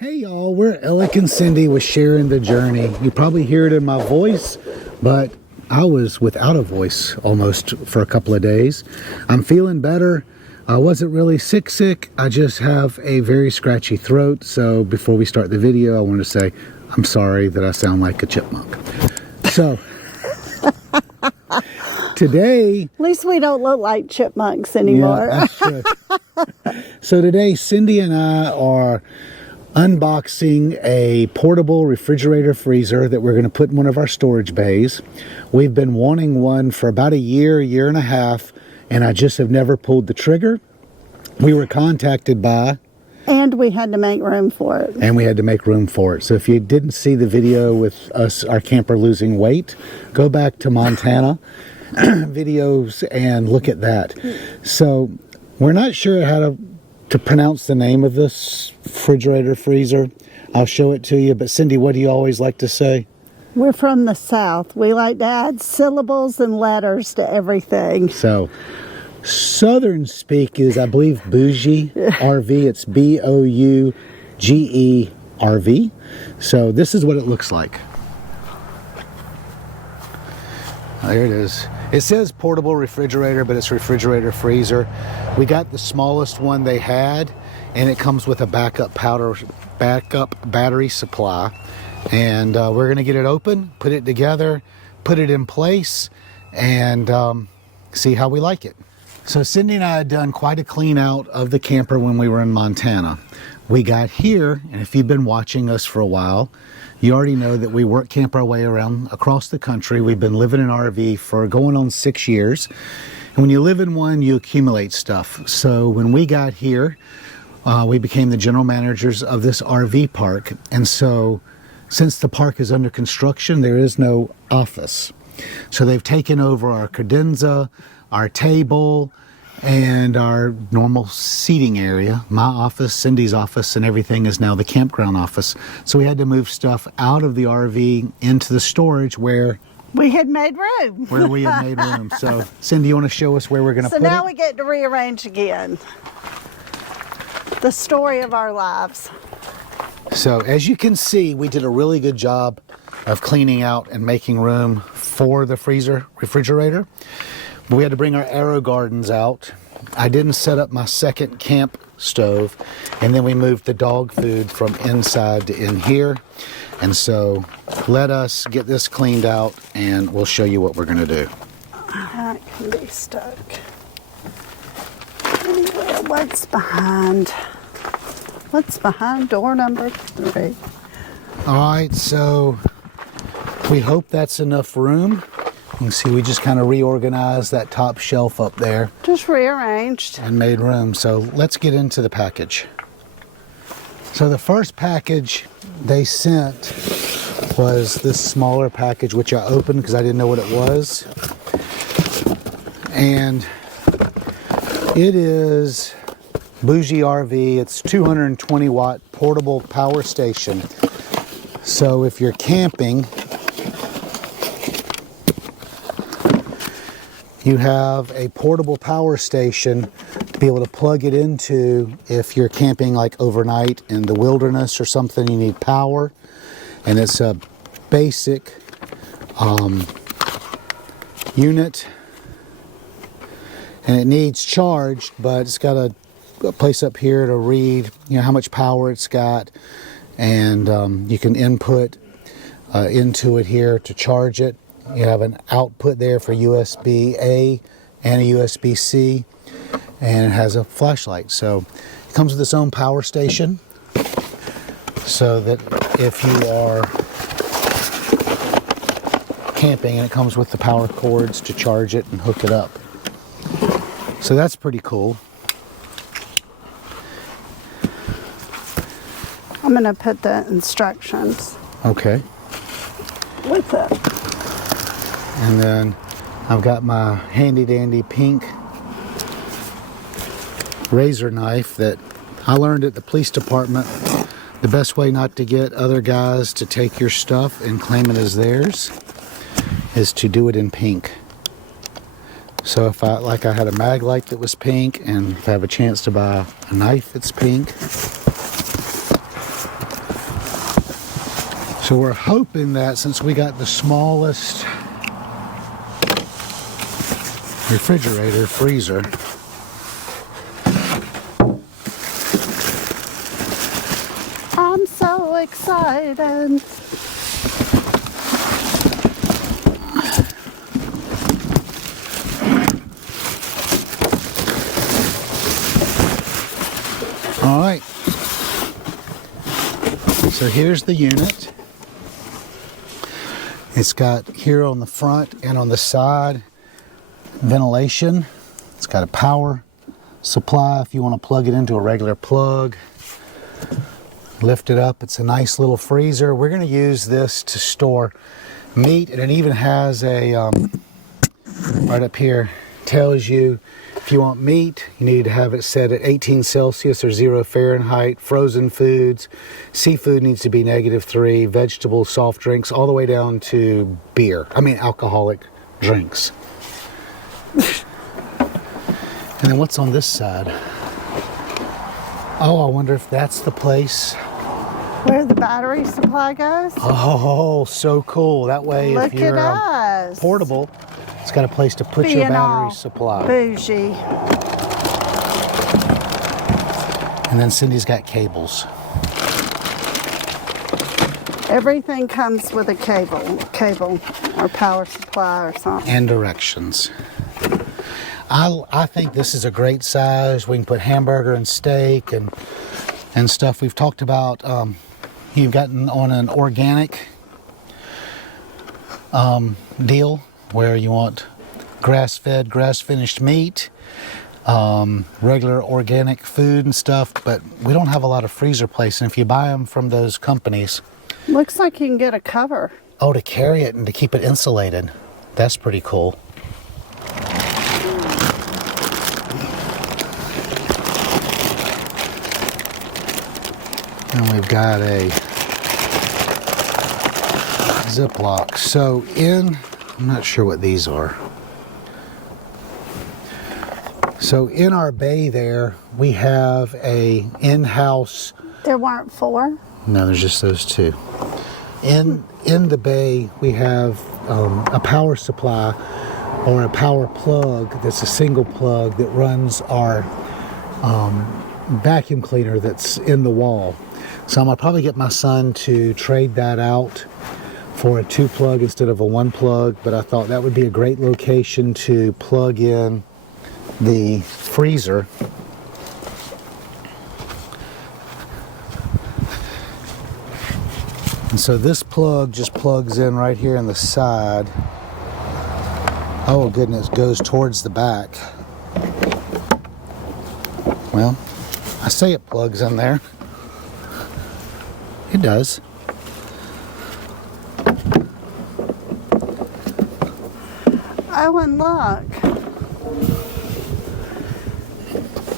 Hey y'all, we're Alec and Cindy with Sharing the Journey. You probably hear it in my voice, but I was without a voice almost for a couple of days. I'm feeling better. I wasn't really sick. I just have a very scratchy throat. So before we start the video, I want to say I'm sorry that I sound like a chipmunk. So today... At least we don't look like chipmunks anymore. Yeah, that's true. So today, Cindy and I are unboxing a portable refrigerator freezer that we're going to put in one of our storage bays. We've been wanting one for about a year and a half, and I just have never pulled the trigger. We were contacted by... And we had to make room for it. So if you didn't see the video with us, our camper losing weight, go back to Montana videos and look at that. So we're not sure how to pronounce the name of this refrigerator freezer. I'll show it to you. But Cindy, what do you always like to say? We're from the South. We like to add syllables and letters to everything. So Southern speak is, I believe, BougeRV. It's BougeRV. So this is what it looks like. There it is. It says portable refrigerator, but it's refrigerator freezer. We got the smallest one they had, and it comes with a backup battery supply. And we're gonna get it open, put it together, put it in place, and see how we like it. So Cindy and I had done quite a clean out of the camper when we were in Montana. We got here, and if you've been watching us for a while, you already know that we work camp our way around across the country. We've been living in RV for going on 6 years. And when you live in one, you accumulate stuff. So when we got here, we became the general managers of this RV park. And so since the park is under construction, there is no office. So they've taken over our credenza, our table, and our normal seating area. My office, Cindy's office, and everything is now the campground office. So we had to move stuff out of the RV into the storage where we had made room. So Cindy, you want to show us where we're going to put it? So now we get to rearrange again. The story of our lives. So as you can see, we did a really good job of cleaning out and making room for the refrigerator. We had to bring our Aero Gardens out. I didn't set up my second camp stove, and then we moved the dog food from inside to in here. And so let us get this cleaned out and we'll show you what we're gonna do. That can be stuck anywhere. What's behind door number 3? All right, so we hope that's enough room. You can see we just kind of reorganized that top shelf up there. Just rearranged. And made room. So let's get into the package. So the first package they sent was this smaller package, which I opened because I didn't know what it was. And it is BougeRV. It's 220 watt portable power station. So if you're camping, you have a portable power station to be able to plug it into if you're camping like overnight in the wilderness or something, you need power. And it's a basic unit, and it needs charged, but it's got a place up here to read, how much power it's got, and you can input into it here to charge it. You have an output there for USB-A and a USB-C, and it has a flashlight. So it comes with its own power station, so that if you are camping, and it comes with the power cords to charge it and hook it up. So that's pretty cool. I'm going to put the instructions. Okay. With it. And then I've got my handy dandy pink razor knife that I learned at the police department. The best way not to get other guys to take your stuff and claim it as theirs is to do it in pink. So if I had a mag light that was pink, and if I have a chance to buy a knife that's pink, So we're hoping that since we got the smallest refrigerator, freezer, I'm so excited. all right. So here's the unit. It's got here on the front and on the side ventilation. It's got a power supply if you want to plug it into a regular plug. Lift it up. It's a nice little freezer. We're going to use this to store meat, and it even has a right up here tells you if you want meat, you need to have it set at 18 Celsius or 0 Fahrenheit. Frozen foods, seafood needs to be -3, vegetables, soft drinks, all the way down to alcoholic drinks. And then what's on this side? Oh, I wonder if that's the place Where the battery supply goes? Oh, so cool. That way, Look if you're at us. portable, it's got a place to put your Being battery all supply. Bougie. And then Cindy's got cables. Everything comes with a cable or power supply or something. And directions. I think this is a great size. We can put hamburger and steak and stuff. We've talked about, you've gotten on an organic deal where you want grass-fed, grass-finished meat, regular organic food and stuff, but we don't have a lot of freezer place, and if you buy them from those companies... Looks like you can get a cover. Oh, to carry it and to keep it insulated. That's pretty cool. And we've got a Ziploc. So I'm not sure what these are. So in our bay there, we have a in-house... There weren't 4? No, there's just those 2. In the bay, we have a power supply or a power plug that's a single plug that runs our vacuum cleaner that's in the wall. So I'm gonna probably get my son to trade that out for a 2-plug instead of a 1-plug, but I thought that would be a great location to plug in the freezer. And so this plug just plugs in right here in the side. Oh goodness, goes towards the back. Well, I say it plugs in there. It does. Oh, and look.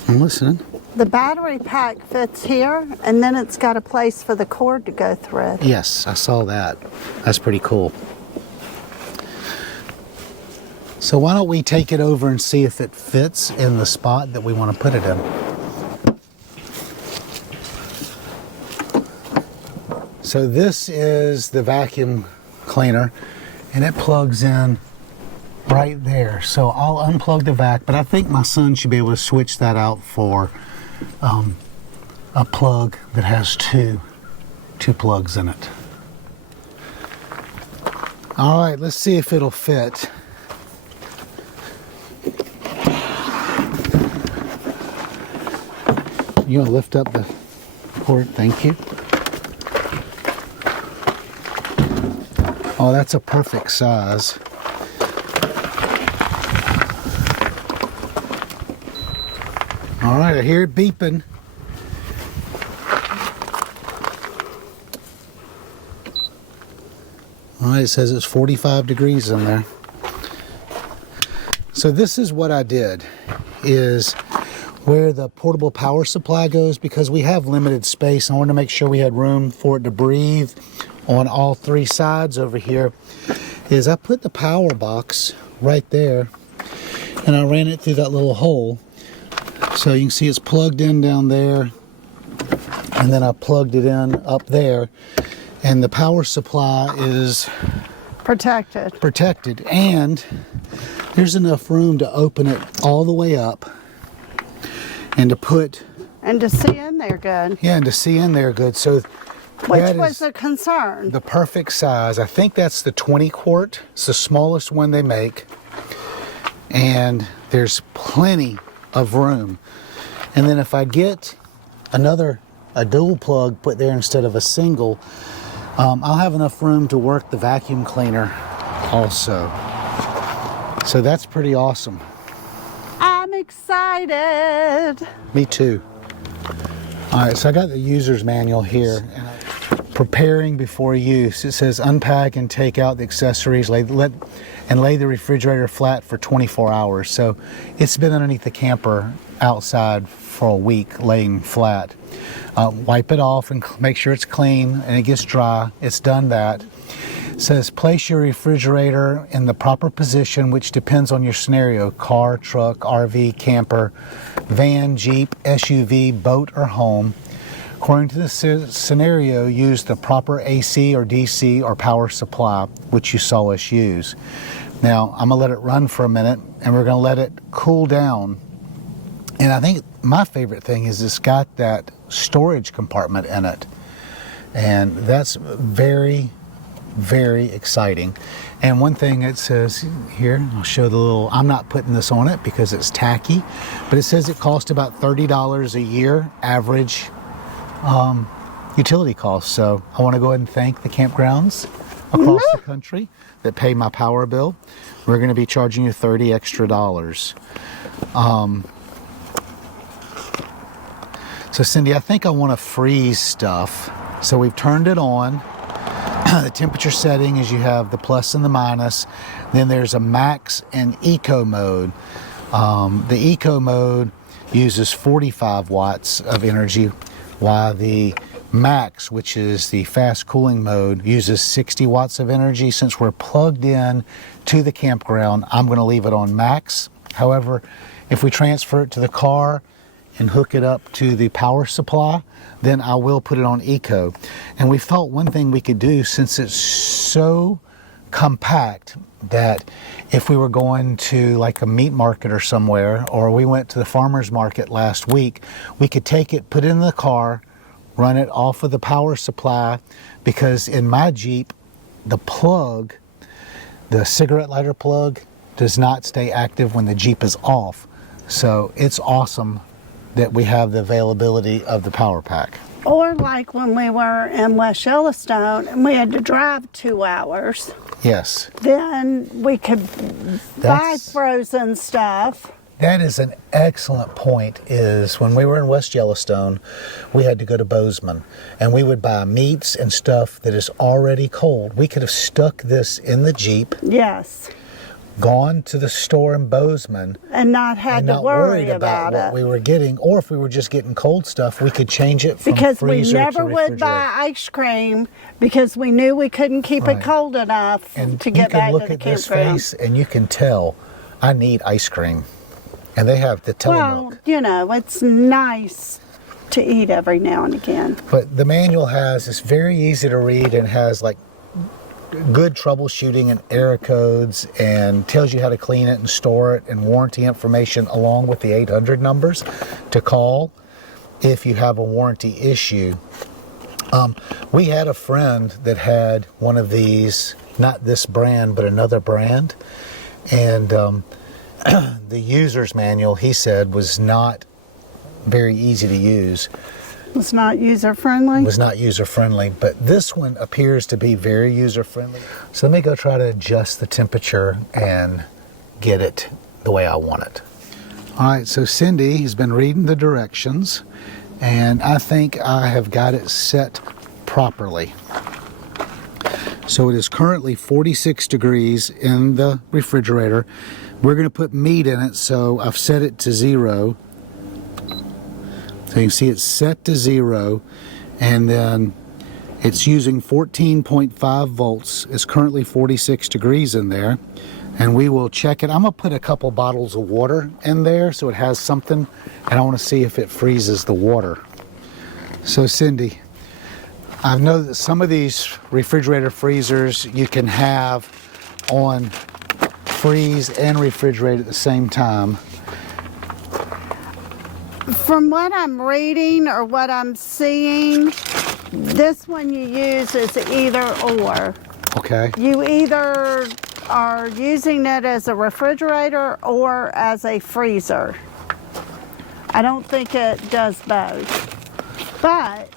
I'm listening. The battery pack fits here, and then it's got a place for the cord to go through. Yes, I saw that. That's pretty cool. So why don't we take it over and see if it fits in the spot that we want to put it in. So this is the vacuum cleaner, and it plugs in right there. So I'll unplug the vac, but I think my son should be able to switch that out for a plug that has two plugs in it. All right, let's see if it'll fit. You want to lift up the cord? Thank you. Oh, that's a perfect size. All right, I hear it beeping. All right, it says it's 45 degrees in there. So this is what I did, is where the portable power supply goes, because we have limited space. I wanted to make sure we had room for it to breathe on all 3 sides over here, is I put the power box right there and I ran it through that little hole. So you can see it's plugged in down there, and then I plugged it in up there, And the power supply is Protected. And there's enough room to open it all the way up and to put... And to see in there good. Yeah, and to see in there good. So Which was a concern. the perfect size. I think that's the 20 quart. It's the smallest one they make. And there's plenty of room. And then if I get a dual plug put there instead of a single, I'll have enough room to work the vacuum cleaner also. So that's pretty awesome. I'm excited. Me too. All right, so I got the user's manual here. And preparing before use. It says unpack and take out the accessories, lay the refrigerator flat for 24 hours. So it's been underneath the camper outside for a week, laying flat. Wipe it off and make sure it's clean and it gets dry. It's done that. It says place your refrigerator in the proper position, which depends on your scenario: car, truck, RV, camper, van, Jeep, SUV, boat, or home. According to the scenario, use the proper AC or DC or power supply, which you saw us use. Now, I'm going to let it run for a minute, and we're going to let it cool down. And I think my favorite thing is it's got that storage compartment in it. And that's very, very exciting. And one thing it says here, I'll show the little, I'm not putting this on it because it's tacky, but it says it costs about $30 a year average utility costs. So I want to go ahead and thank the campgrounds across the country that pay my power bill. We're going to be charging you $30 extra. So Cindy, I think I want to freeze stuff. So we've turned it on. The temperature setting is you have the plus and the minus. Then there's a max and eco mode. The eco mode uses 45 watts of energy, while the max, which is the fast cooling mode, uses 60 watts of energy. Since we're plugged in to the campground, I'm going to leave it on max. However, if we transfer it to the car and hook it up to the power supply, then I will put it on eco. And we thought one thing we could do, since it's so compact, that if we were going to like a meat market or somewhere, or we went to the farmer's market last week, we could take it, put it in the car, run it off of the power supply, because in my Jeep, the plug, the cigarette lighter plug, does not stay active when the Jeep is off. So it's awesome that we have the availability of the power pack. Or like when we were in West Yellowstone and we had to drive 2 hours. Yes. Then we could buy frozen stuff. That is an excellent point. Is when we were in West Yellowstone, we had to go to Bozeman, and we would buy meats and stuff that is already cold. We could have stuck this in the Jeep. Yes. Gone to the store in Bozeman and not had to worry about what we were getting, or if we were just getting cold stuff, we could change it from because freezer we never to would buy ice cream because we knew we couldn't keep it cold enough to get back to the campground. And you can look at this face and you can tell I need ice cream, and they have the Tillamook. Well, you know, it's nice to eat every now and again. But the manual it's very easy to read and has like good troubleshooting and error codes, and tells you how to clean it and store it, and warranty information, along with the 800 numbers to call if you have a warranty issue. We had a friend that had one of these, not this brand, but another brand, and the user's manual, he said, was not very easy to use. Was not user-friendly? Was not user-friendly, but this one appears to be very user-friendly. So let me go try to adjust the temperature and get it the way I want it. All right, so Cindy has been reading the directions, and I think I have got it set properly. So it is currently 46 degrees in the refrigerator. We're going to put meat in it, so I've set it to 0. So you can see it's set to 0, and then it's using 14.5 volts. It's currently 46 degrees in there, and we will check it. I'm going to put a couple bottles of water in there so it has something, and I want to see if it freezes the water. So Cindy, I know that some of these refrigerator freezers you can have on freeze and refrigerate at the same time. From what I'm reading or what I'm seeing, this one you use is either or. Okay. You either are using it as a refrigerator or as a freezer. I don't think it does both. But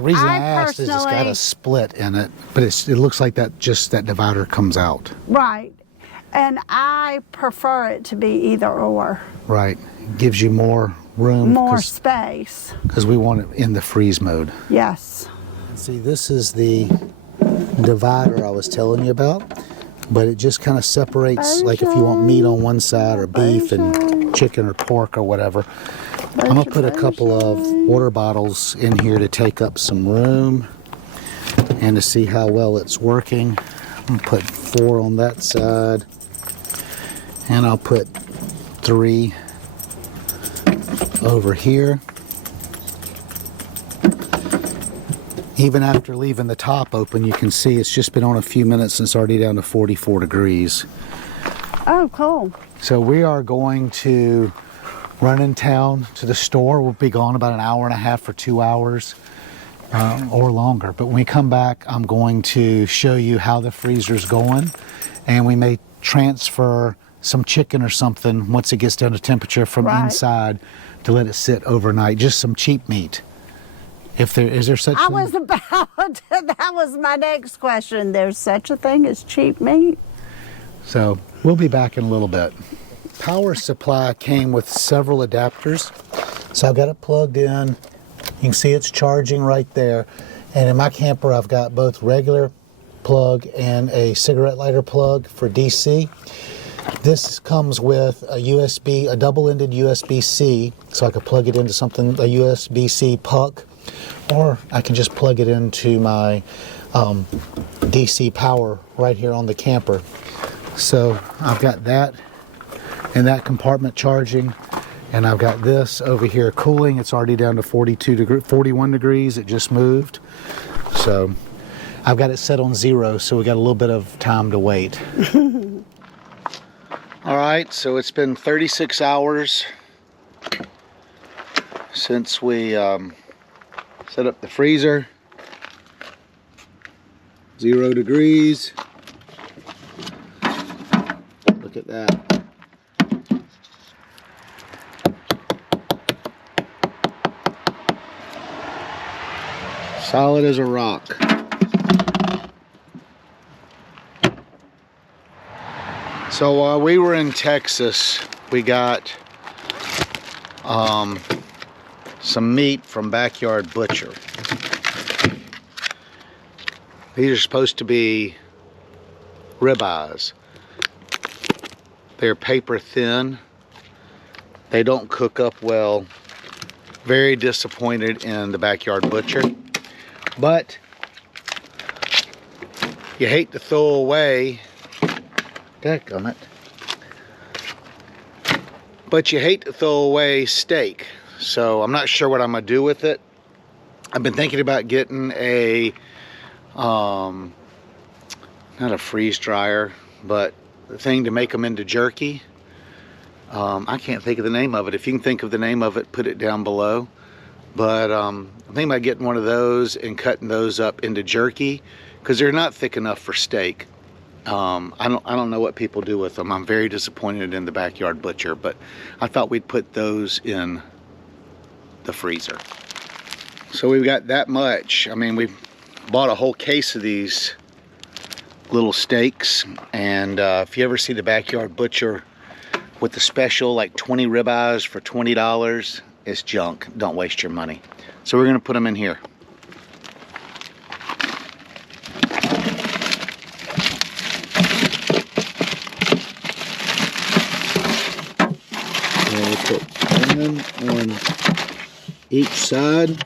The reason I asked is it's got a split in it, but it looks like that divider comes out. Right. And I prefer it to be either or. Right. It gives you more room. More space. Because we want it in the freeze mode. Yes. See, this is the divider I was telling you about, but it just kind of separates, like if you want meat on one side or beef and chicken or pork or whatever. I'm going to put a couple of water bottles in here to take up some room and to see how well it's working. I'm going to put 4 on that side, and I'll put 3 over here. Even after leaving the top open, you can see it's just been on a few minutes and it's already down to 44 degrees. Oh, cool. So we are going to run in town to the store. We'll be gone about an hour and a half or 2 hours or longer. But when we come back, I'm going to show you how the freezer's going, and we may transfer some chicken or something once it gets down to temperature from inside to let it sit overnight. Just some cheap meat. If there is there such I thing? was about that was my next question. There's such a thing as cheap meat? So we'll be back in a little bit. Power supply came with several adapters. So I've got it plugged in. You can see it's charging right there. And in my camper, I've got both regular plug and a cigarette lighter plug for DC. This comes with a USB, a double-ended USB-C, so I could plug it into something, a USB-C puck, or I can just plug it into my DC power right here on the camper. So I've got that in that compartment charging, and I've got this over here cooling. It's already down to 41 degrees. It just moved. So I've got it set on 0, so we got a little bit of time to wait. All right, so it's been 36 hours since we set up the freezer. 0 degrees. Look at that. Solid as a rock. So while we were in Texas, we got some meat from Backyard Butcher. These are supposed to be ribeyes. They're paper thin. They don't cook up well. Very disappointed in the Backyard Butcher. But you hate to throw away, dadgummit, but you hate to throw away steak. So I'm not sure what I'm gonna do with it. I've been thinking about getting a not a freeze dryer, but the thing to make them into jerky. I can't think of the name of it. If you can think of the name of it, put it down below. But I'm thinking about getting one of those and cutting those up into jerky, because they're not thick enough for steak. I don't know what people do with them. I'm very disappointed in the Backyard Butcher, but I thought we'd put those in the freezer. So we've got that much. I mean, we bought a whole case of these little steaks, and if you ever see the Backyard Butcher with the special, like 20 ribeyes for $20, it's junk. Don't waste your money. So we're gonna put them in here. And we'll put one on each side.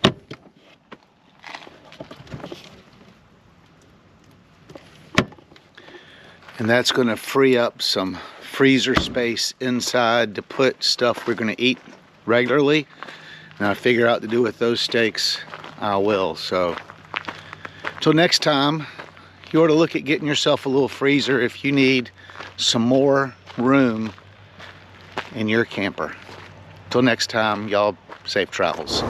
And that's going to free up some freezer space inside to put stuff we're going to eat regularly. and I figure out to do with those steaks, I will. So till next time, you ought to look at getting yourself a little freezer if you need some more room in your camper. Till next time, y'all, safe travels.